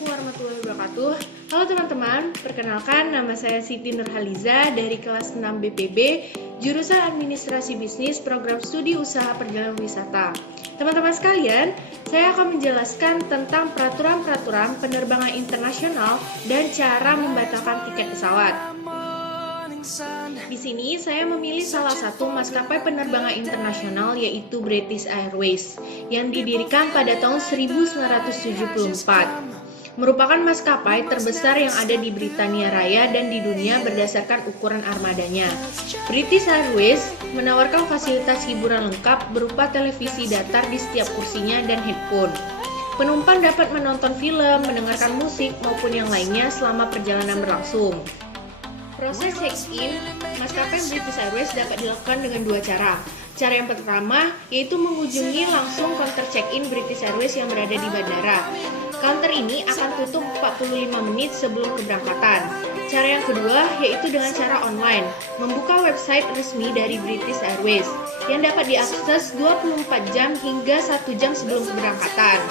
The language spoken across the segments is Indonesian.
Assalamualaikum warahmatullahi wabarakatuh. Halo teman-teman, perkenalkan nama saya Siti Nurhaliza dari kelas 6 BPB, jurusan Administrasi Bisnis, Program Studi Usaha Perjalanan Wisata. Teman-teman sekalian, saya akan menjelaskan tentang peraturan-peraturan penerbangan internasional dan cara membatalkan tiket pesawat. Di sini saya memilih salah satu maskapai penerbangan internasional yaitu British Airways yang didirikan pada tahun 1974. Merupakan maskapai terbesar yang ada di Britania Raya dan di dunia berdasarkan ukuran armadanya. British Airways menawarkan fasilitas hiburan lengkap berupa televisi datar di setiap kursinya dan headphone. Penumpang dapat menonton film, mendengarkan musik, maupun yang lainnya selama perjalanan berlangsung. Proses check-in maskapai British Airways dapat dilakukan dengan dua cara. Cara yang pertama yaitu mengunjungi langsung counter check-in British Airways yang berada di bandara. Counter ini akan tutup 45 menit sebelum keberangkatan. Cara yang kedua yaitu dengan cara online, membuka website resmi dari British Airways yang dapat diakses 24 jam hingga 1 jam sebelum keberangkatan.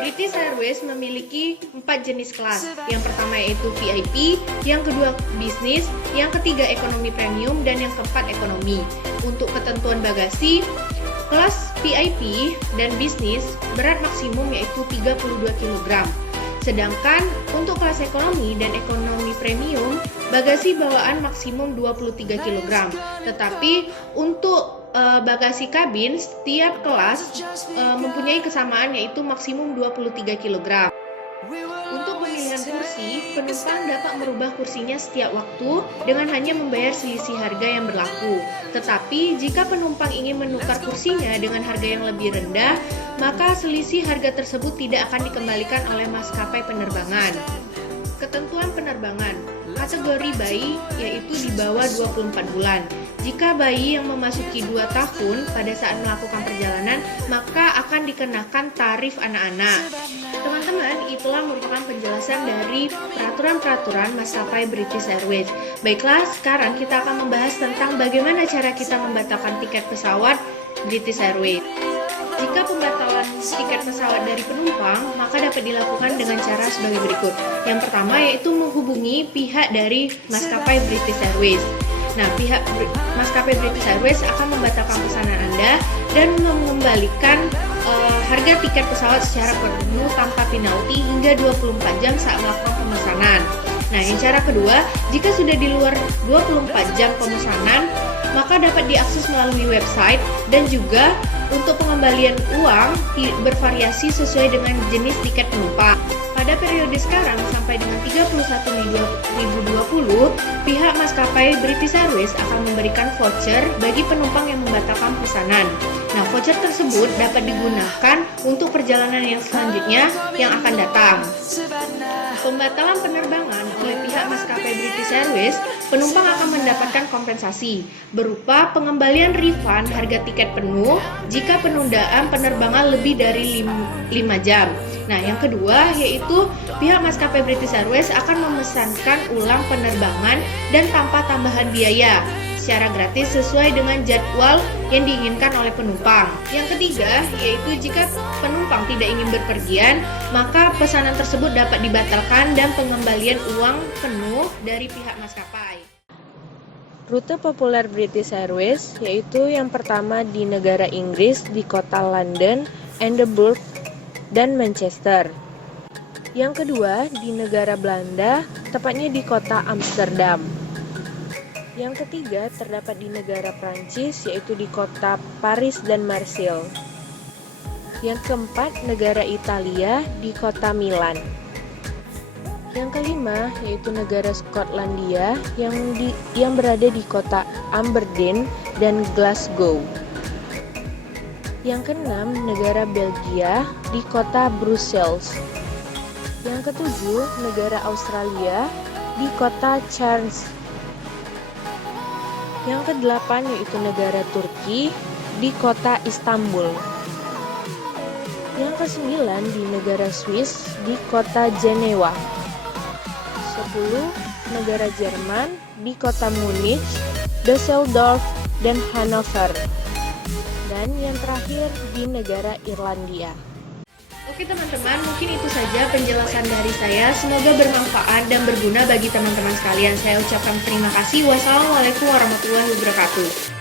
British Airways memiliki 4 jenis kelas. Yang pertama yaitu VIP, yang kedua bisnis, yang ketiga ekonomi premium, dan yang keempat ekonomi. Untuk ketentuan bagasi, kelas VIP dan bisnis berat maksimum yaitu 32 kg. Sedangkan untuk kelas ekonomi dan ekonomi premium, bagasi bawaan maksimum 23 kg. Tetapi untuk bagasi kabin, setiap kelas mempunyai kesamaan yaitu maksimum 23 kg. Untuk pemilihan kursi, penumpang dapat merubah kursinya setiap waktu dengan hanya membayar selisih harga yang berlaku. Tetapi, jika penumpang ingin menukar kursinya dengan harga yang lebih rendah, maka selisih harga tersebut tidak akan dikembalikan oleh maskapai penerbangan. Ketentuan penerbangan, kategori bayi yaitu di bawah 24 bulan. Jika bayi yang memasuki 2 tahun pada saat melakukan perjalanan, maka akan dikenakan tarif anak-anak. Teman-teman, itulah merupakan penjelasan dari peraturan-peraturan maskapai British Airways. Baiklah, sekarang kita akan membahas tentang bagaimana cara kita membatalkan tiket pesawat British Airways. Jika pembatalan tiket pesawat dari penumpang, maka dapat dilakukan dengan cara sebagai berikut. Yang pertama yaitu menghubungi pihak dari maskapai British Airways. Nah, pihak maskapai British Airways akan membatalkan pesanan Anda dan mengembalikan harga tiket pesawat secara penuh tanpa penalti hingga 24 jam saat melakukan pemesanan. Nah, yang cara kedua, jika sudah di luar 24 jam pemesanan, maka dapat diakses melalui website dan juga untuk pengembalian uang bervariasi sesuai dengan jenis tiket penumpang. Pada periode sekarang sampai dengan 31 Mei 2020, pihak maskapai British Airways akan memberikan voucher bagi penumpang yang membatalkan pesanan. Nah, voucher tersebut dapat digunakan untuk perjalanan yang selanjutnya yang akan datang. Pembatalan penerbangan oleh pihak maskapai British Airways, penumpang akan mendapatkan kompensasi berupa pengembalian refund harga tiket penuh jika penundaan penerbangan lebih dari 5 jam. Nah, yang kedua yaitu pihak maskapai British Airways akan memesankan ulang penerbangan dan tanpa tambahan biaya secara gratis sesuai dengan jadwal yang diinginkan oleh penumpang. Yang ketiga yaitu jika penumpang tidak ingin berpergian, maka pesanan tersebut dapat dibatalkan dan pengembalian uang penuh dari pihak maskapai. Rute populer British Airways yaitu yang pertama di negara Inggris di kota London, Edinburgh, dan Manchester. Yang kedua di negara Belanda, tepatnya di kota Amsterdam. Yang ketiga terdapat di negara Prancis yaitu di kota Paris dan Marseille. Yang keempat negara Italia di kota Milan. Yang kelima yaitu negara Skotlandia yang berada di kota Aberdeen dan Glasgow. Yang keenam negara Belgia di kota Brussels. Yang ketujuh negara Australia di kota Cairns. Yang kedelapan yaitu negara Turki di kota Istanbul. Yang kesembilan di negara Swiss di kota Jenewa. 10 negara Jerman di kota Munich, Düsseldorf, dan Hanover. Dan yang terakhir di negara Irlandia. Oke teman-teman, mungkin itu saja penjelasan dari saya. Semoga bermanfaat dan berguna bagi teman-teman sekalian. Saya ucapkan terima kasih. Wassalamualaikum warahmatullahi wabarakatuh.